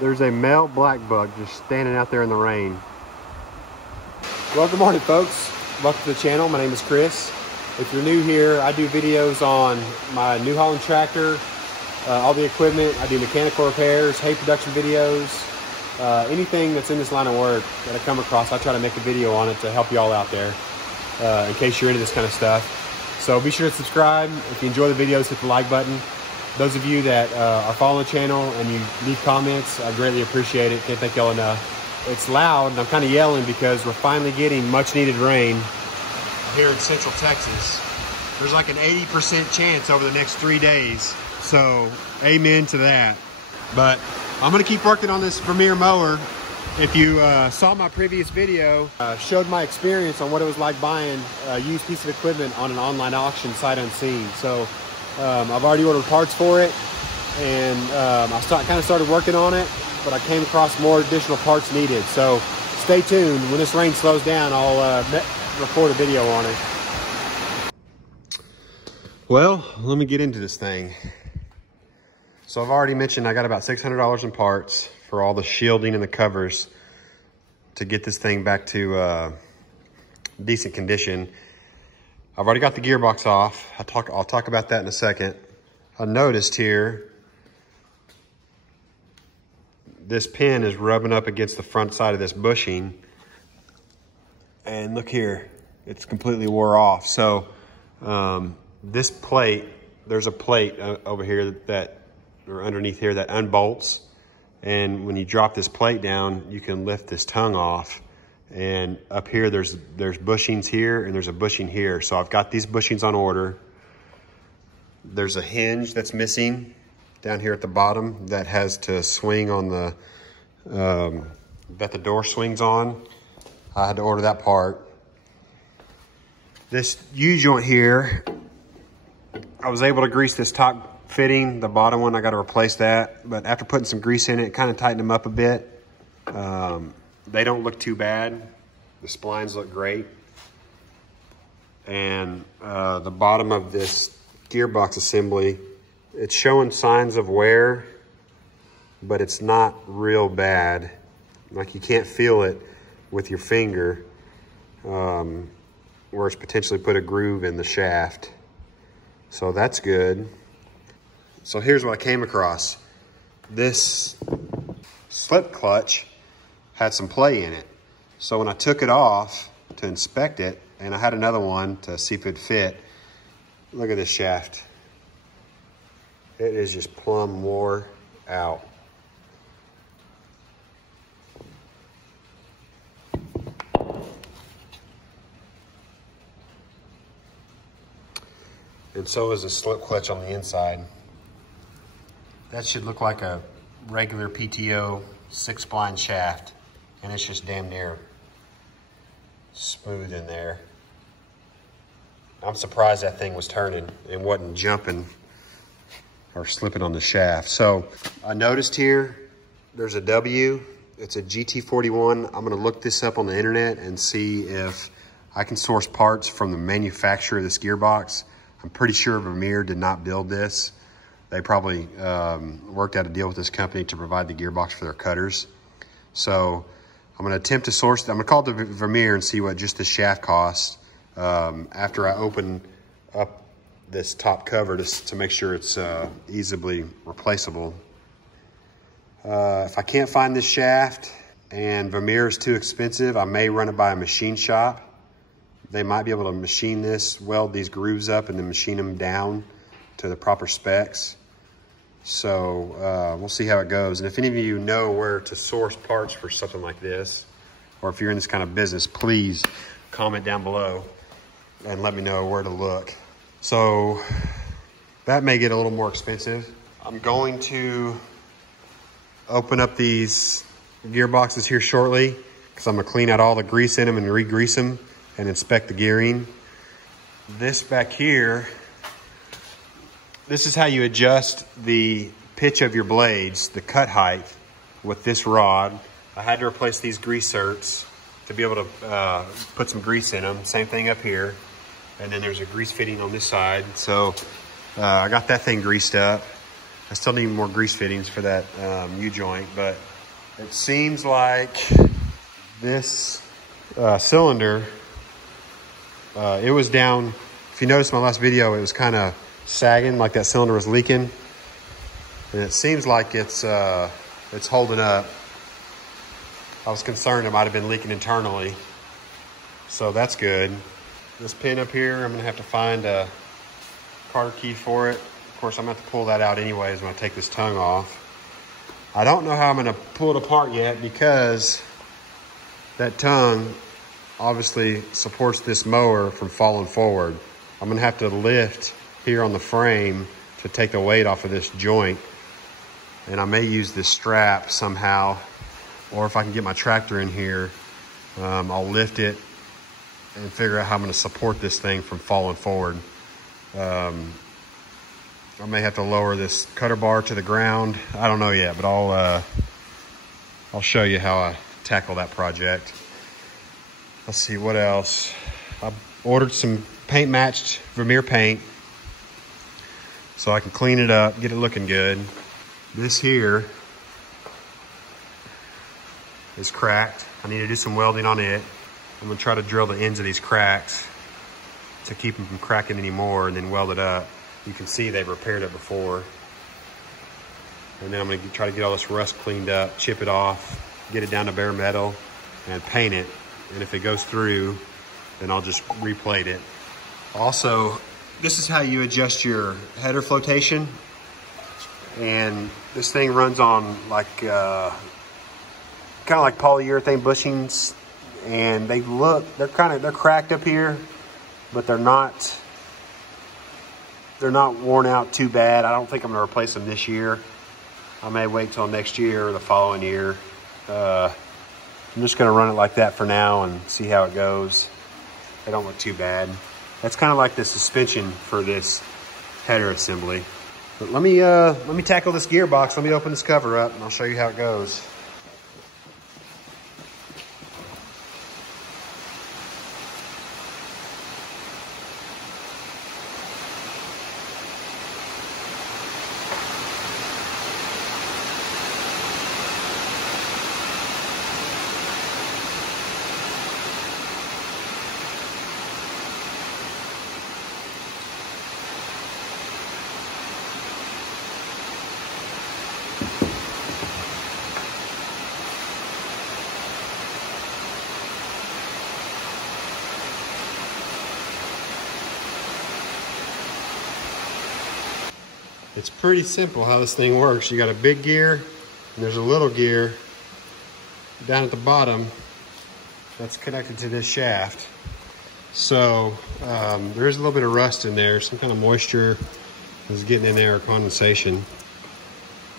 There's a male black buck just standing out there in the rain. Well, good morning, folks. Welcome to the channel. My name is Chris. If you're new here, I do videos on my New Holland tractor, all the equipment. I do mechanical repairs, hay production videos, anything that's in this line of work that I come across. I try to make a video on it to help you all out there in case you're into this kind of stuff. So be sure to subscribe. If you enjoy the videos, hit the like button. Those of you that are following the channel and you leave comments, I greatly appreciate it. Can't thank y'all enough. It's loud and I'm kind of yelling because we're finally getting much needed rain here in Central Texas. There's like an 80% chance over the next 3 days. So amen to that. But I'm gonna keep working on this Vermeer mower. If you saw my previous video, showed my experience on what it was like buying a used piece of equipment on an online auction sight unseen. So I've already ordered parts for it, and I kind of started working on it, but I came across more additional parts needed. So stay tuned. When this rain slows down, I'll record a video on it. Well, let me get into this thing. So I've already mentioned I got about $600 in parts for all the shielding and the covers to get this thing back to decent condition. I've already got the gearbox off. I'll talk about that in a second. I noticed here, this pin is rubbing up against the front side of this bushing. And look here, it's completely wore off. So this plate, there's a plate over here or underneath here that unbolts. And when you drop this plate down, you can lift this tongue off. And up here, there's bushings here and there's a bushing here. So I've got these bushings on order. There's a hinge that's missing down here at the bottom that has to swing on the, that the door swings on. I had to order that part. This U-joint here, I was able to grease this top fitting. The bottom one, I got to replace that. But after putting some grease in it, kind of tightened them up a bit. They don't look too bad. The splines look great. And the bottom of this gearbox assembly, it's showing signs of wear, but it's not real bad. Like you can't feel it with your finger, where it's potentially put a groove in the shaft. So that's good. So here's what I came across. This slip clutch had some play in it. So when I took it off to inspect it, and I had another one to see if it'd fit, look at this shaft. It is just plumb wore out. And so is the slip clutch on the inside. That should look like a regular PTO 6-spline shaft. And it's just damn near smooth in there. I'm surprised that thing was turning and wasn't jumping or slipping on the shaft. So I noticed here, there's a W. It's a GT41. I'm gonna look this up on the internet and see if I can source parts from the manufacturer of this gearbox. I'm pretty sure Vermeer did not build this. They probably worked out a deal with this company to provide the gearbox for their cutters. So I'm gonna attempt to source, I'm gonna call the Vermeer and see what just the shaft costs after I open up this top cover to make sure it's easily replaceable. If I can't find this shaft and Vermeer is too expensive, I may run it by a machine shop. They might be able to machine this, weld these grooves up and then machine them down to the proper specs. So we'll see how it goes. And if any of you know where to source parts for something like this, or if you're in this kind of business, please comment down below and let me know where to look. So that may get a little more expensive. I'm going to open up these gearboxes here shortly because I'm gonna clean out all the grease in them and re-grease them and inspect the gearing. This back here, this is how you adjust the pitch of your blades, the cut height with this rod. I had to replace these grease certs to be able to put some grease in them. Same thing up here. And then there's a grease fitting on this side. So I got that thing greased up. I still need more grease fittings for that U-joint, but it seems like this cylinder, it was down. If you noticed my last video, it was kind of sagging, like that cylinder was leaking. And it seems like it's holding up. I was concerned it might have been leaking internally. So that's good. This pin up here, I'm gonna have to find a Carter key for it. Of course, I'm gonna have to pull that out anyways when I take this tongue off. I don't know how I'm gonna pull it apart yet because that tongue obviously supports this mower from falling forward. I'm gonna have to lift here on the frame to take the weight off of this joint. And I may use this strap somehow, or if I can get my tractor in here, I'll lift it and figure out how I'm gonna support this thing from falling forward. I may have to lower this cutter bar to the ground. I don't know yet, but I'll show you how I tackle that project. Let's see, what else? I ordered some paint matched Vermeer paint so I can clean it up, get it looking good. This here is cracked. I need to do some welding on it. I'm gonna try to drill the ends of these cracks to keep them from cracking anymore and then weld it up. You can see they've repaired it before. And then I'm gonna try to get all this rust cleaned up, chip it off, get it down to bare metal and paint it. And if it goes through, then I'll just replate it. Also, this is how you adjust your header flotation. And this thing runs on like, kind of like polyurethane bushings. And they're cracked up here, but they're not worn out too bad. I don't think I'm gonna replace them this year. I may wait till next year or the following year. I'm just gonna run it like that for now and see how it goes. They don't look too bad. That's kind of like the suspension for this header assembly. But let me tackle this gearbox. Let me open this cover up and I'll show you how it goes. It's pretty simple how this thing works. You got a big gear and there's a little gear down at the bottom that's connected to this shaft. So there's a little bit of rust in there. Some kind of moisture is getting in there or condensation.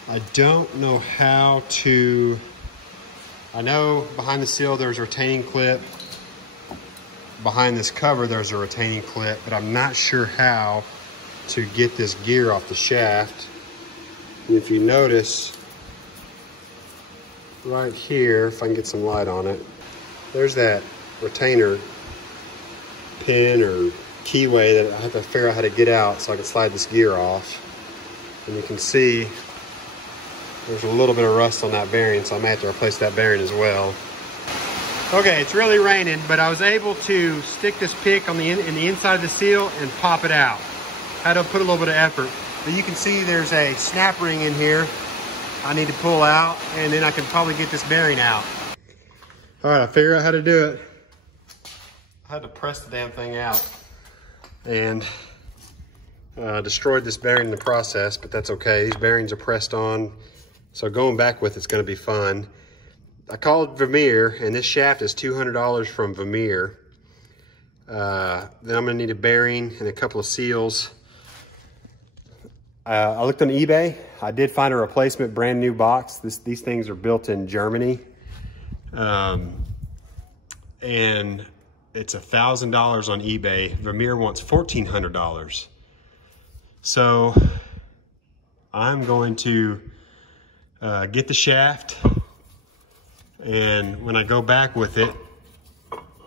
I don't know how to, I know behind the seal there's a retaining clip. Behind this cover there's a retaining clip, but I'm not sure how to get this gear off the shaft. And if you notice right here, if I can get some light on it, there's that retainer pin or keyway that I have to figure out how to get out so I can slide this gear off. And you can see there's a little bit of rust on that bearing, so I may have to replace that bearing as well. Okay, it's really raining, but I was able to stick this pick on in the inside of the seal and pop it out. I had to put a little bit of effort. But you can see there's a snap ring in here I need to pull out, and then I can probably get this bearing out. All right, I figured out how to do it. I had to press the damn thing out and destroyed this bearing in the process, but that's okay. These bearings are pressed on, so going back with it's gonna be fun. I called Vermeer, and this shaft is $200 from Vermeer. Then I'm gonna need a bearing and a couple of seals. I looked on eBay. I did find a replacement brand new box. These things are built in Germany. And it's $1,000 on eBay. Vermeer wants $1,400. So I'm going to get the shaft, and when I go back with it,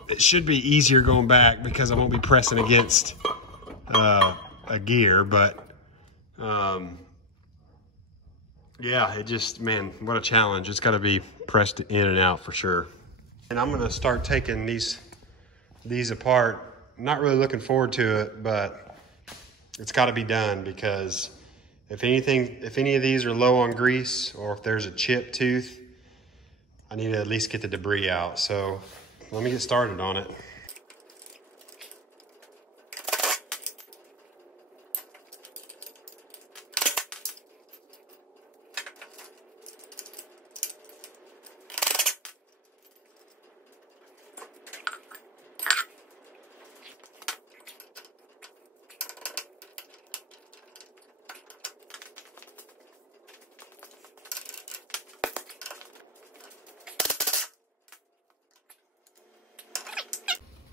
it should be easier going back because I won't be pressing against a gear, but Yeah, it just, man, what a challenge. It's got to be pressed in and out for sure. And I'm going to start taking these apart. I'm not really looking forward to it, but it's got to be done, because if any of these are low on grease, or if there's a chipped tooth, I need to at least get the debris out. So let me get started on it.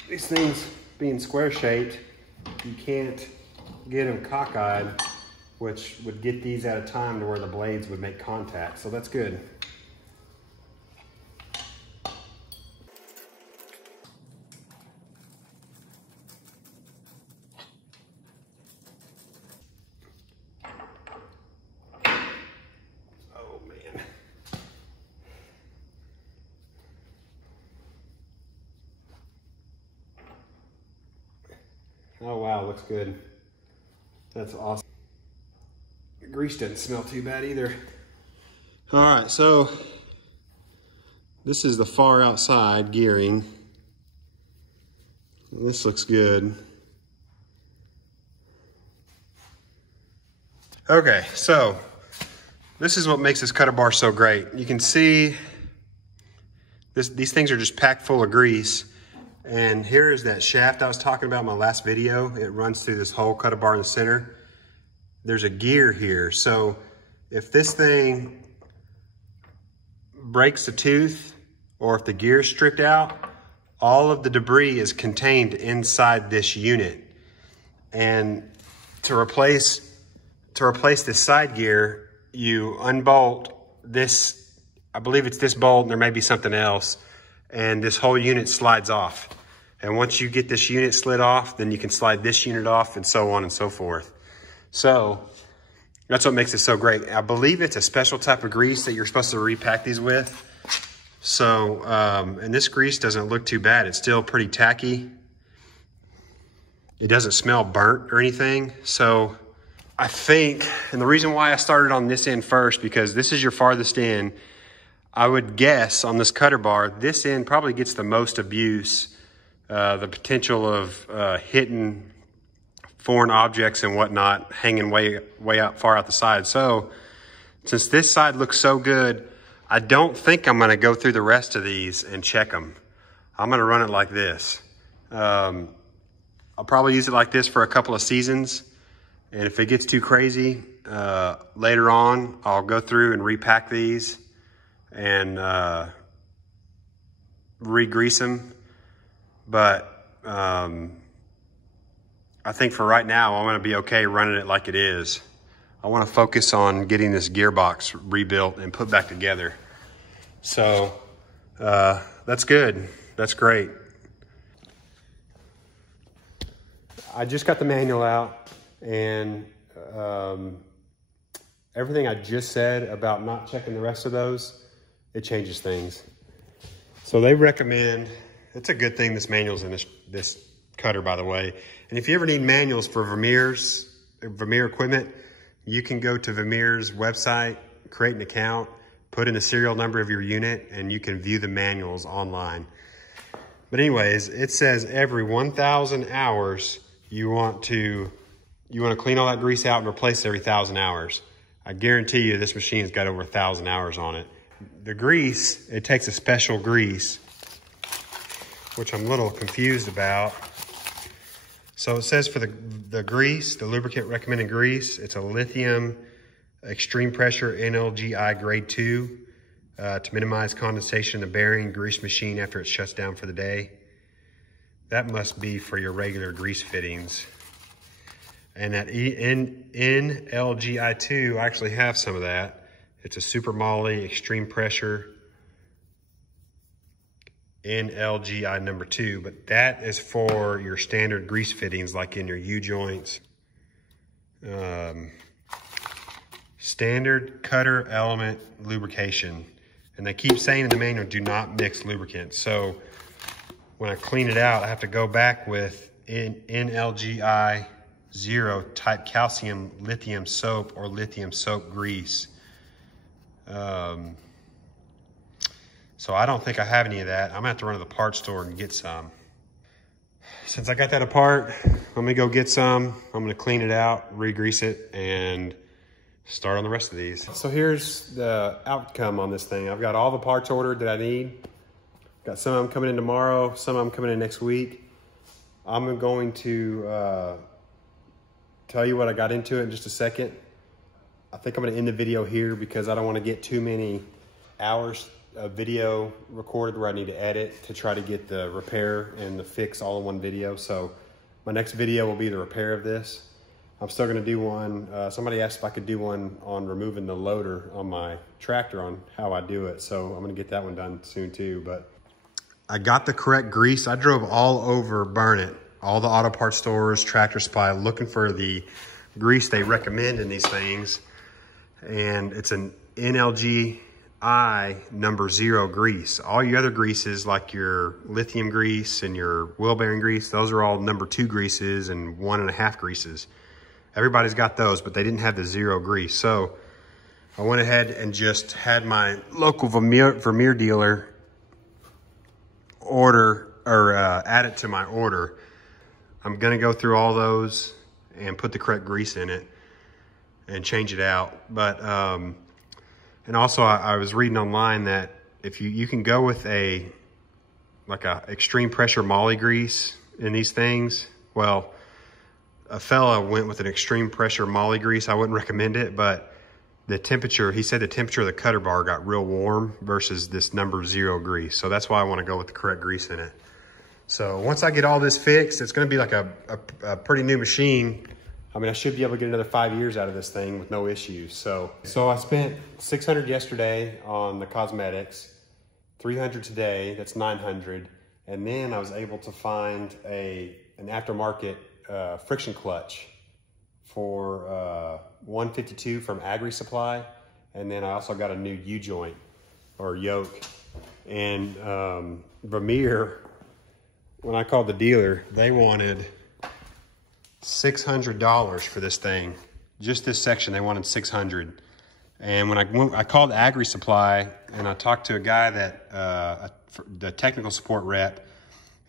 These things being square shaped, you can't get them cockeyed, which would get these at a time to where the blades would make contact. So that's good. Oh man. Oh wow, looks good. That's awesome. The grease doesn't smell too bad either. All right, so this is the far outside gearing. This looks good. Okay, so this is what makes this cutter bar so great. You can see these things are just packed full of grease. And here is that shaft I was talking about in my last video. It runs through this whole cutter bar in the center. There's a gear here. So if this thing breaks a tooth, or if the gear is stripped out, all of the debris is contained inside this unit. And to replace this side gear, you unbolt this, I believe it's this bolt, and there may be something else, and this whole unit slides off. And once you get this unit slid off, then you can slide this unit off, and so on and so forth. So that's what makes it so great. I believe it's a special type of grease that you're supposed to repack these with. So, and this grease doesn't look too bad. It's still pretty tacky. It doesn't smell burnt or anything. So I think, and the reason why I started on this end first, because this is your farthest end, I would guess on this cutter bar, this end probably gets the most abuse. The potential of hitting foreign objects and whatnot hanging way out far out the side. So since this side looks so good, I don't think I'm going to go through the rest of these and check them. I'm going to run it like this. I'll probably use it like this for a couple of seasons, and if it gets too crazy later on, I'll go through and repack these and re-grease them. But I think for right now, I'm going to be okay running it like it is. I want to focus on getting this gearbox rebuilt and put back together. So that's good. That's great. I just got the manual out, and everything I just said about not checking the rest of those, it changes things. So they recommend, it's a good thing this manual's in this cutter, by the way. And if you ever need manuals for Vermeer equipment, you can go to Vermeer's website, create an account, put in the serial number of your unit, and you can view the manuals online. But anyways, it says every 1,000 hours, you want to clean all that grease out and replace every 1,000 hours. I guarantee you this machine's got over 1,000 hours on it. The grease, it takes a special grease, which I'm a little confused about. So it says for the grease, the lubricant recommended grease, it's a lithium extreme pressure NLGI grade 2 to minimize condensation in the bearing grease machine after it shuts down for the day. That must be for your regular grease fittings. And that NLGI2, I actually have some of that. It's a Super Moly extreme pressure NLGI number 2, but that is for your standard grease fittings, like in your U-joints. Standard cutter element lubrication. And they keep saying in the manual, do not mix lubricant. So when I clean it out, I have to go back with NLGI 0 type calcium lithium soap or lithium soap grease. So I don't think I have any of that. I'm gonna have to run to the parts store and get some. Since I got that apart, let me go get some. I'm gonna clean it out, re-grease it, and start on the rest of these. So here's the outcome on this thing. I've got all the parts ordered that I need. Got some of them coming in tomorrow, some of them coming in next week. I'm going to tell you what I got into it in just a second. I think I'm gonna end the video here because I don't wanna get too many hours of video recorded where I need to edit to try to get the repair and the fix all in one video. So my next video will be the repair of this. I'm still gonna do one. Somebody asked if I could do one on removing the loader on my tractor on how I do it. So I'm gonna get that one done soon too. But I got the correct grease. I drove all over Burn all the auto parts stores, Tractor Supply, looking for the grease they recommend in these things. And it's an NLGI number 0 grease. All your other greases, like your lithium grease and your wheel bearing grease, those are all number 2 greases and 1.5 greases. Everybody's got those, but they didn't have the 0 grease. So I went ahead and just had my local Vermeer dealer order or add it to my order. I'm gonna go through all those and put the correct grease in it and change it out. But and also I was reading online that if you can go with a extreme pressure moly grease in these things. Well, a fella went with an extreme pressure moly grease. I wouldn't recommend it, but the temperature, he said the temperature of the cutter bar got real warm versus this number 0 grease. So that's why I want to go with the correct grease in it. So once I get all this fixed, it's going to be like a pretty new machine. I mean, I should be able to get another 5 years out of this thing with no issues. So I spent $600 yesterday on the cosmetics, $300 today, that's $900. And then I was able to find an aftermarket friction clutch for $152 from Agri Supply. And then I also got a new U-joint or yoke. And Vermeer, when I called the dealer, they wanted $600 for this thing. Just this section, they wanted $600. And when I called Agri Supply and I talked to a guy that, the technical support rep,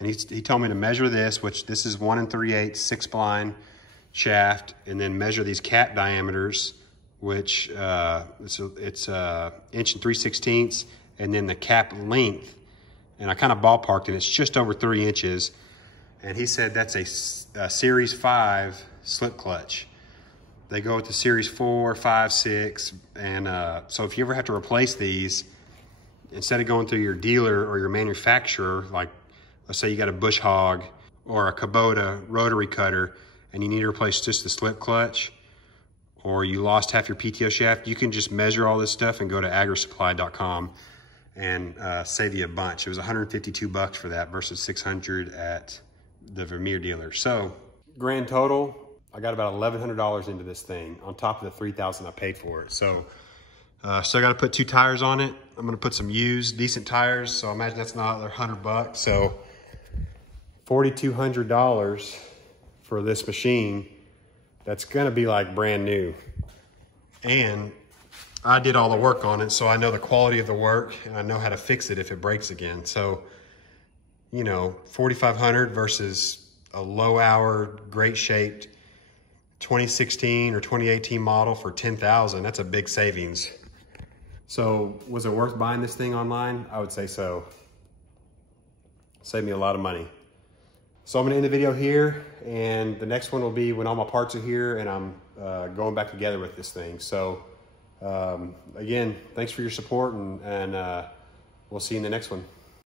and he told me to measure this, which this is 1 3/8 6-spline shaft, and then measure these cap diameters, which it's 1 3/16 inches, and then the cap length. And I kind of ballparked it, it's just over 3 inches. And he said that's a Series 5 slip clutch. They go with the Series 4, 5, 6. And so if you ever have to replace these, instead of going through your dealer or your manufacturer, like let's say you got a Bush Hog or a Kubota rotary cutter and you need to replace just the slip clutch, or you lost half your PTO shaft, you can just measure all this stuff and go to agrisupply.com and save you a bunch. It was $152 for that versus $600 at the Vermeer dealer. So grand total, I got about $1,100 into this thing on top of the $3,000 I paid for it. So still got to put 2 tires on it. I'm going to put some used decent tires. So I imagine that's another $100. So $4,200 for this machine. That's going to be like brand new. And I did all the work on it, so I know the quality of the work and I know how to fix it if it breaks again. So, you know, $4,500 versus a low hour, great shaped 2016 or 2018 model for $10,000. That's a big savings. So was it worth buying this thing online? I would say so. Saved me a lot of money. So I'm gonna end the video here, and the next one will be when all my parts are here and I'm going back together with this thing. So again, thanks for your support, and we'll see you in the next one.